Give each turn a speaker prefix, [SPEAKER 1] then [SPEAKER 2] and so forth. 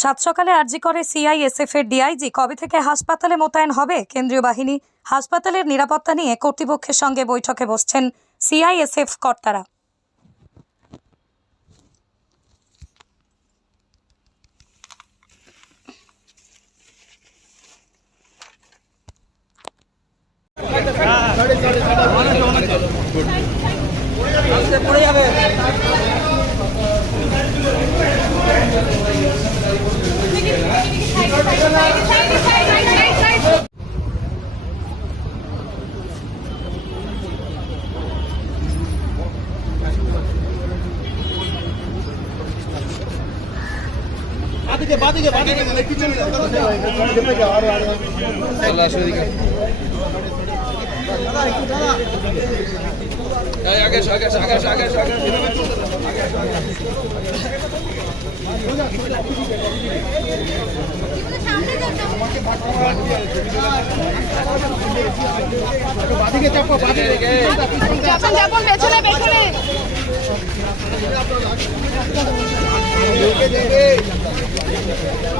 [SPEAKER 1] সাত সকালে আরজি করে সিআইএসএফ এর ডিআইজি কবে থেকে হাসপাতালে মোতায়েন হবে কেন্দ্রীয় বাহিনী? হাসপাতালের নিরাপত্তা নিয়ে কর্তৃপক্ষের সঙ্গে বৈঠকে বসছেন সিআইএসএফ কর্তারা।
[SPEAKER 2] বাদিকে বাদিকে বাদিকে। মানে পিছনে চলো আসো এদিকে। এই, আগে আগে আগে আগে আগে বাদিকে চাপো বাদিকে।
[SPEAKER 3] যাপন যাপন পেছনে পেছনে। Thank you.